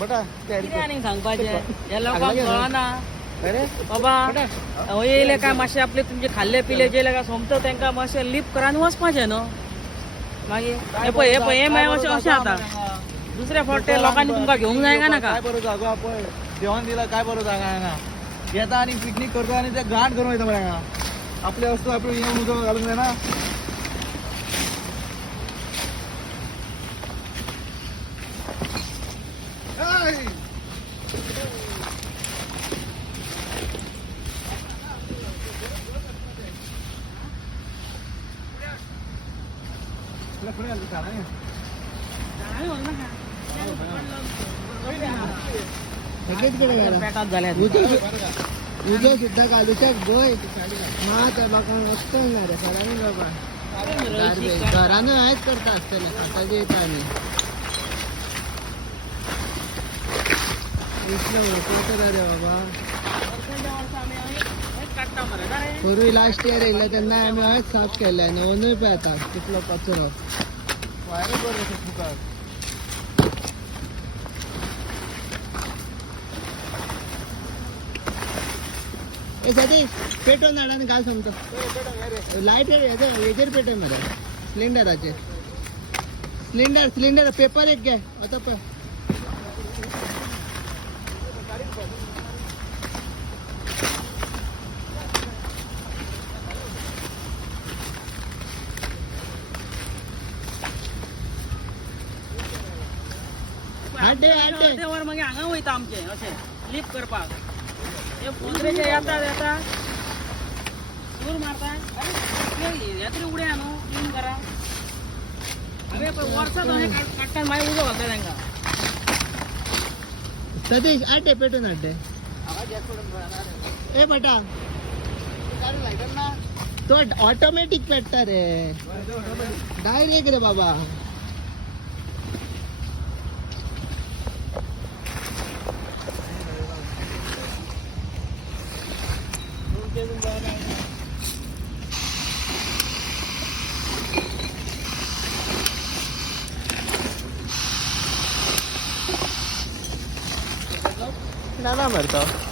बटा कितें आनी सांगपाचें ह्या लोकांक कळना बाबा येयले काय मातशें आपले तुमचे खाल्ले पिले जेले काय सोमतो तांकां मातशें लीप करा आनी वचपाचें न्हू मागीर हे पळय हे मागीर अशें आतां दुसऱ्या फावट लोकांनी तुमकां घेवंक जाय काय नाका काय बरो जागो पळय देवान दिला काय बरो जागा हांगा येता आनी पिकनीक करता आनी ते घाण करून वयता पळय हांगा आपले वस्तू आपले येवन उदक घालूंक जायना फुडें घाल दिसता न्ही पेटात जाल्यात उजो सुद्धा घालूच्या गोय मात लोकांक वचतो ना रे सरांनी बाबा घरानूय हेच करता आसतले खाताचे येता आनी इतलो म्हणतो रे बाबा पूर्वी लास्ट इयर येयल्ले तेन्ना आमी हयच साफ केले आनी अंदूय पळय आतां कितलो कचरो वायरय बरो फुकाट ए सतीश पेटोवन हाड आनी घाल सोमतो लायट हेजेर पेटय मरे सिलिंडराचेर सिलिंडर पेपर एक घे आतां पळय अर्दे वर मागीर हांगा वयता आमचे अशें लीप करपाक हे पोंद्रेचे येता दूर मारता हे तरी उड्या न्हू क्लीन करा हांवें वर्सां हे काडटा मागीर उजो घालता तांकां सतीश हाडे पेटोवन हाडे ए बटा तो ऑटोमॅटिक पेटता रे डायरेक्ट रे बाबा नाना मरता